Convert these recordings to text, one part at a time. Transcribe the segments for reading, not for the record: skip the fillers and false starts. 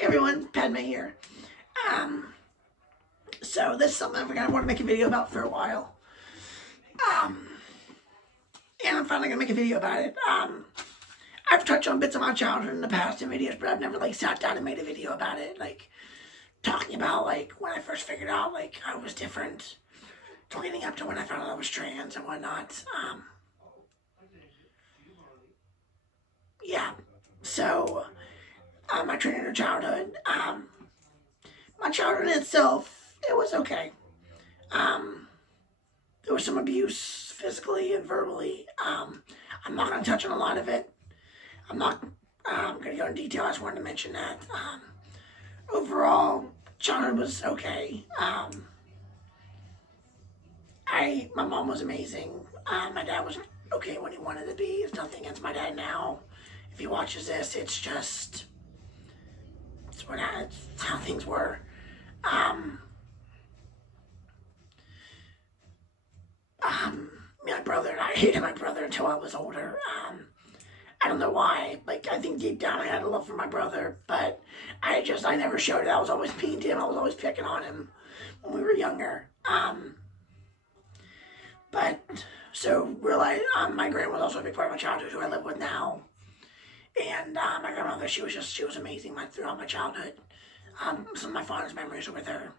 Hey everyone, Padme here. So this is something I've kind of wanted to make a video about for a while. And I'm finally gonna make a video about it. I've touched on bits of my childhood in the past in videos, but I've never like sat down and made a video about it, like talking about like when I first figured out like I was different, leading up to when I found out I was trans and whatnot. Yeah. So my transgender childhood. My childhood itself, it was okay. There was some abuse physically and verbally. I'm not going to touch on a lot of it. I'm not going to go into detail. I just wanted to mention that. Overall, childhood was okay. My mom was amazing. My dad was okay when he wanted to be. There's nothing against my dad now. If he watches this, it's how things were. My brother and I hated my brother until I was older. I don't know why. Like, I think deep down I had a love for my brother, but I never showed it. I was always mean to him. I was always picking on him when we were younger. So realize my grandma was also a big part of my childhood, who I live with now. And my grandmother, she was amazing throughout my childhood. Some of my fondest memories are with her.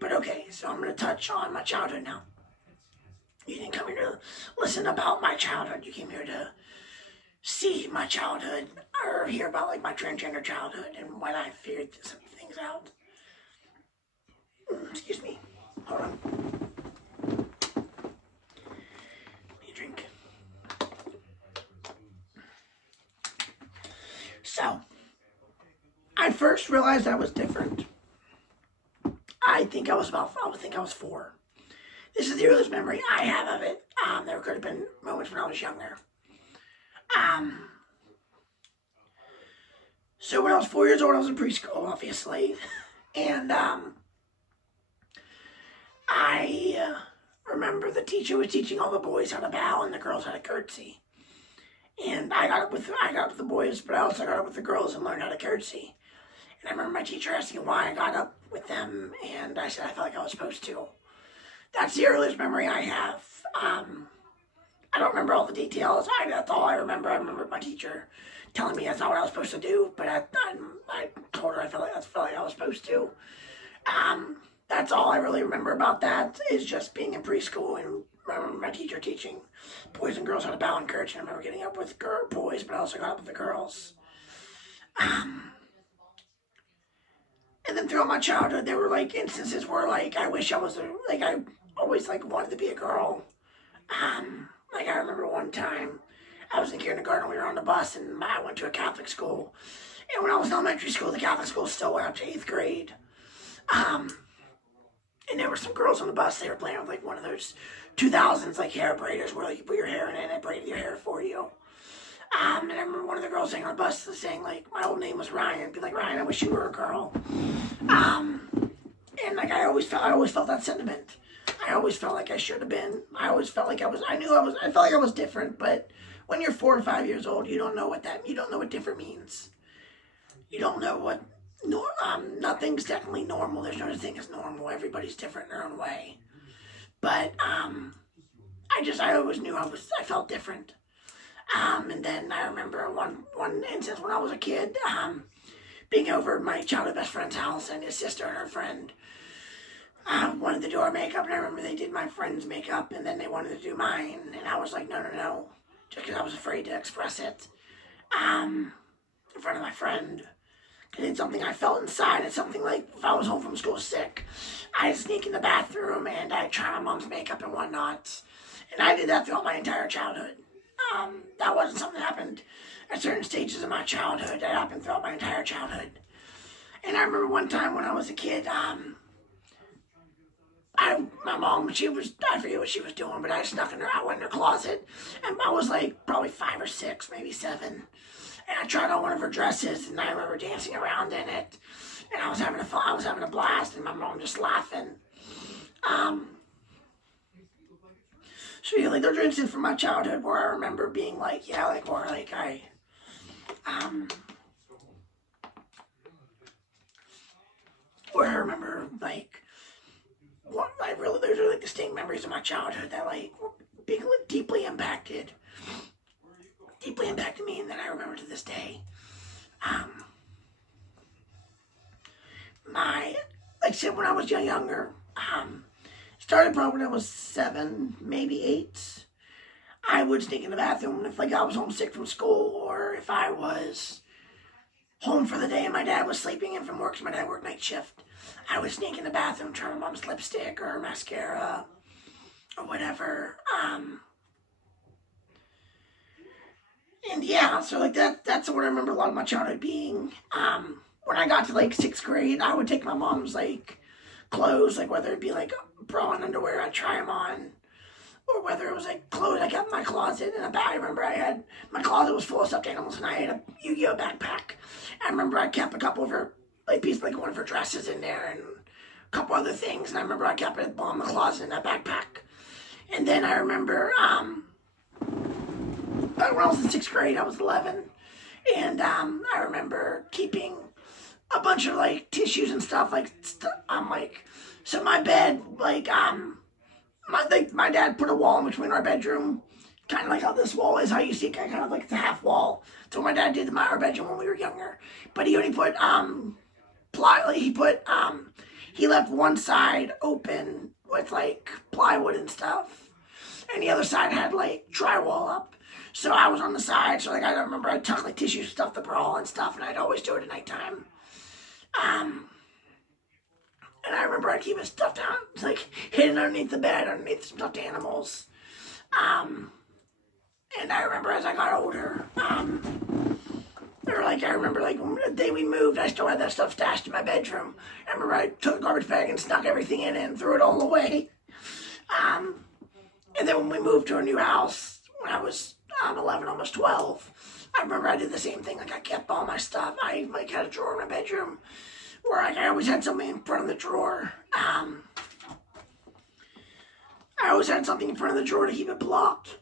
But okay, so I'm going to touch on my childhood now. You didn't come here to listen about my childhood. You came here to see my childhood or hear about like my transgender childhood and when I figured some things out. Excuse me. Hold on. Need a drink. So, I first realized I was different. I think I was 4. This is the earliest memory I have of it. There could have been moments when I was younger. So when I was 4 years old, I was in preschool, obviously. And I remember the teacher was teaching all the boys how to bow and the girls how to curtsy. And I got up with the boys, but I also got up with the girls and learned how to curtsy. And I remember my teacher asking why I got up with them, and I said I felt like I was supposed to. That's the earliest memory I have. I don't remember all the details. That's all I remember. I remember my teacher telling me that's not what I was supposed to do, but I told her I felt like I was supposed to. That's all I really remember about that, is just being in preschool and I remember my teacher teaching boys and girls how to bow and curtsy. I remember getting up with boys, but I also got up with the girls. And then throughout my childhood, there were like instances where like I wish I was I always like wanted to be a girl. Like I remember one time I was in kindergarten, we were on the bus, and I went to a Catholic school. And when I was in elementary school, the Catholic school still went up to 8th grade. And there were some girls on the bus. They were playing with like one of those 2000s like hair braiders where like, you put your hair in it and it braided your hair for you. And I remember one of the girls saying on the bus saying like my old name was Ryan. Be like, Ryan, I wish you were a girl. And like I always felt that sentiment. I always felt like I should have been. I always felt like I felt like I was different, but when you're 4 or 5 years old, you don't know what different means. You don't know what nothing's definitely normal. There's no such thing as normal. Everybody's different in their own way. But I always knew I felt different. And then I remember one instance when I was a kid, being over at my childhood best friend's house, and his sister and her friend wanted to do our makeup, and I remember they did my friend's makeup, and then they wanted to do mine, and I was like, no, just because I was afraid to express it in front of my friend. Because it's something I felt inside. It's something like if I was home from school sick, I'd sneak in the bathroom and I'd try my mom's makeup and whatnot. And I did that throughout my entire childhood. That wasn't something that happened at certain stages of my childhood. That happened throughout my entire childhood. And I remember one time when I was a kid, my mom, I forget what she was doing, but I snuck in her, I went in her closet, and I was like probably 5 or 6, maybe 7. And I tried on one of her dresses, and I remember dancing around in it, and I was having a blast, and my mom just laughing. So yeah, like those are instances from my childhood where I remember being like, yeah, like, or like I Um, where I remember, like, what I really, those are like distinct memories of my childhood that, like, big, deeply impacted me, and that I remember to this day. Um, like I said, when I was younger, started probably when I was 7, maybe 8. I would sneak in the bathroom if, like, I was homesick from school, or if I was home for the day and my dad was sleeping in from work, because my dad worked night shift. I would sneak in the bathroom, try my mom's lipstick or mascara or whatever. And yeah, so like that's what I remember a lot of my childhood being. When I got to like 6th grade, I would take my mom's like clothes, like whether it be like bra and underwear, I'd try them on, or whether it was like clothes I kept in my closet in a bag. I remember my closet was full of stuffed animals, and I had a Yu-Gi-Oh backpack. I remember I kept a couple of her like one of her dresses in there, and a couple other things. And I remember I kept it all in the closet in that backpack. And then I remember when I was in 6th grade, I was 11, and I remember keeping a bunch of like tissues and stuff so my bed my dad put a wall in between our bedroom, kind of like how this wall is, how you see it, kind of like it's a half wall. So my dad did our bedroom when we were younger, but he only put he left one side open with like plywood and stuff, and the other side had like drywall up. So I was on the side, so like I remember I tuck like tissue stuff, the bra and stuff, and I'd always do it at nighttime. And I remember I'd keep it stuffed down, like hidden underneath the bed, underneath some stuffed animals. And I remember as I got older, I remember like the day we moved, I still had that stuff stashed in my bedroom. I remember I took a garbage bag and snuck everything in it and threw it all away. And then when we moved to a new house, when I was 11, almost 12, I remember I did the same thing. Like I kept all my stuff. I like had a drawer in my bedroom where I always had something in front of the drawer. I always had something in front of the drawer to keep it blocked,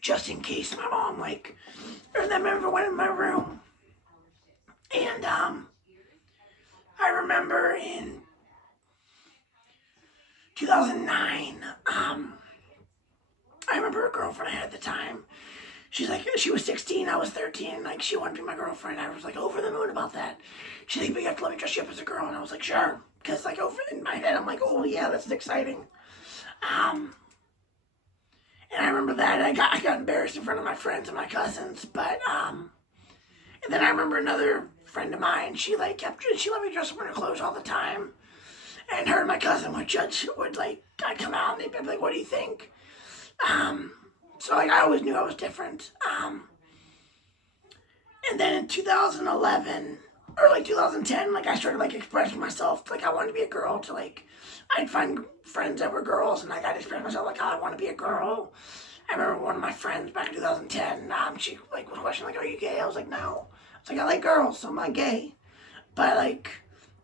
just in case my mom or them ever went in my room. And I remember in 2009, I remember a girlfriend I had at the time. She was 16, I was 13, like she wanted to be my girlfriend. I was like over the moon about that. She's like, but you have to let me dress you up as a girl. And I was like, sure. Because like over in my head, I'm like, oh yeah, this is exciting. And I remember that I got embarrassed in front of my friends and my cousins, but and then I remember another friend of mine, she let me dress up in her clothes all the time. And her and my cousin I'd come out and they'd be like, what do you think? So like I always knew I was different. And then in 2011 or like 2010, like I started like expressing myself, like I wanted to be a girl, to like I'd find friends that were girls and like I'd express myself like, oh, I want to be a girl. I remember one of my friends back in 2010, she like was questioning like, are you gay? I was like, no. I was like, I like girls, so I'm not gay. But like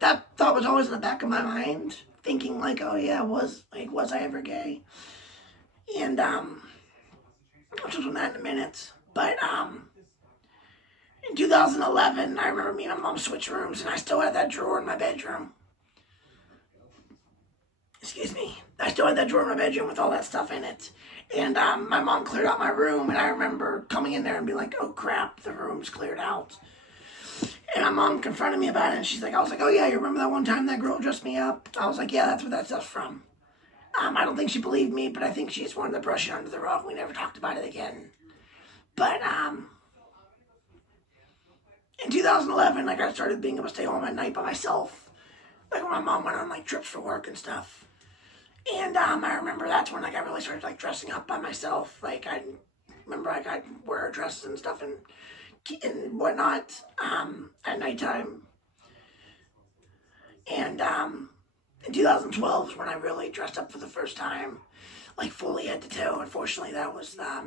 that thought was always in the back of my mind, thinking like, oh yeah, was I ever gay? And I'll touch on that in a minute. But in 2011, I remember me and my mom switched rooms, and I still had that drawer in my bedroom. Excuse me. I still had that drawer in my bedroom with all that stuff in it. And my mom cleared out my room, and I remember coming in there and being like, oh crap, the room's cleared out. And my mom confronted me about it, and I was like, oh yeah, you remember that one time that girl dressed me up? I was like, yeah, that's where that stuff's from. I don't think she believed me, but I think she just wanted to brush it under the rug. We never talked about it again. But in 2011, like I started being able to stay home at night by myself. Like when my mom went on like trips for work and stuff. And I remember that's when like I really started like dressing up by myself. Like I remember like I'd wear dresses and stuff and whatnot at nighttime. And in 2012 is when I really dressed up for the first time, like fully head to toe. Unfortunately, that was the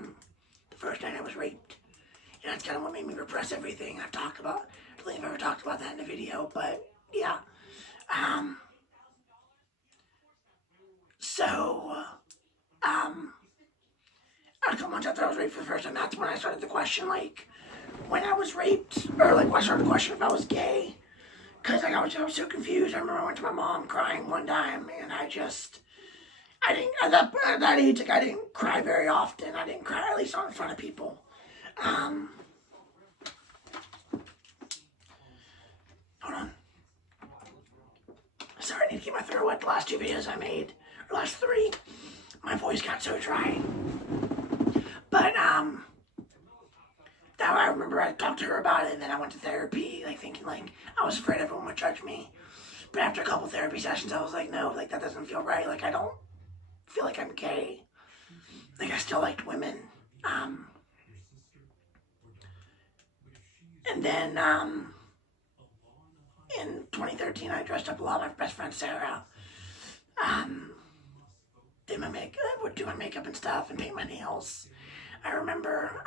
first night I was raped. And that's kind of what made me repress everything I've talked about. I don't think I've ever talked about that in a video, but yeah. A couple months after I was raped for the first time, that's when I started to question, like, when I was raped, or like I started to question if I was gay, because like I was so confused. I remember I went to my mom crying one time, and I didn't at that age, like I didn't cry very often. I didn't cry, at least not in front of people. Hold on. Sorry, I need to keep my throat wet. The last 2 videos I made, or last 3, my voice got so dry. But that I remember I talked to her about it, and then I went to therapy, like thinking like I was afraid everyone would judge me. But after a couple therapy sessions, I was like, no, like that doesn't feel right. Like I don't feel like I'm gay. Like I still liked women. And then in 2013, I dressed up a lot. My best friend Sarah would do my makeup and stuff and paint my nails. I remember.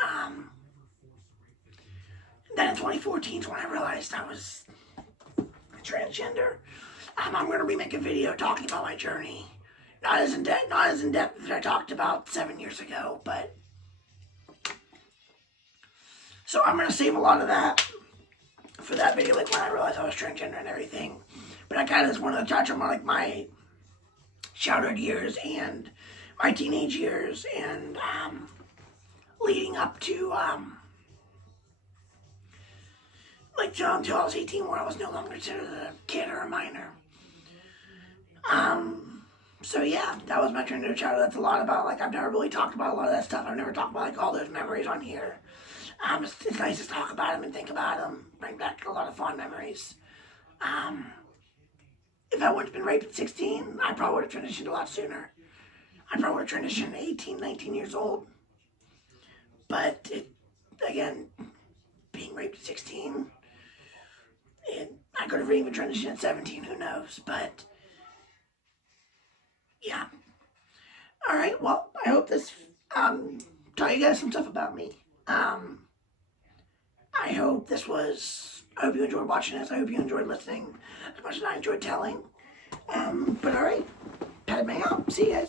Then in 2014 is when I realized I was transgender. I'm going to remake a video talking about my journey. Not as in depth that I talked about 7 years ago, but so I'm going to save a lot of that for that video, like when I realized I was transgender and everything. But I kind of just wanted to touch on like my childhood years and my teenage years and leading up to like until I was 18, where I was no longer considered a kid or a minor. So yeah, that was my transgender childhood. That's a lot about, like, I've never really talked about a lot of that stuff. I've never talked about like all those memories on here. It's nice to talk about them and think about them, bring back a lot of fond memories. If I wouldn't have been raped at 16, I probably would have transitioned a lot sooner. I probably would have transitioned at 18, 19 years old. But again, being raped at 16, I could have even transitioned at 17, who knows, but yeah. Alright, well, I hope this taught you guys some stuff about me. I hope you enjoyed watching this. I hope you enjoyed listening as much as I enjoyed telling. But alright, Padme out. See you guys.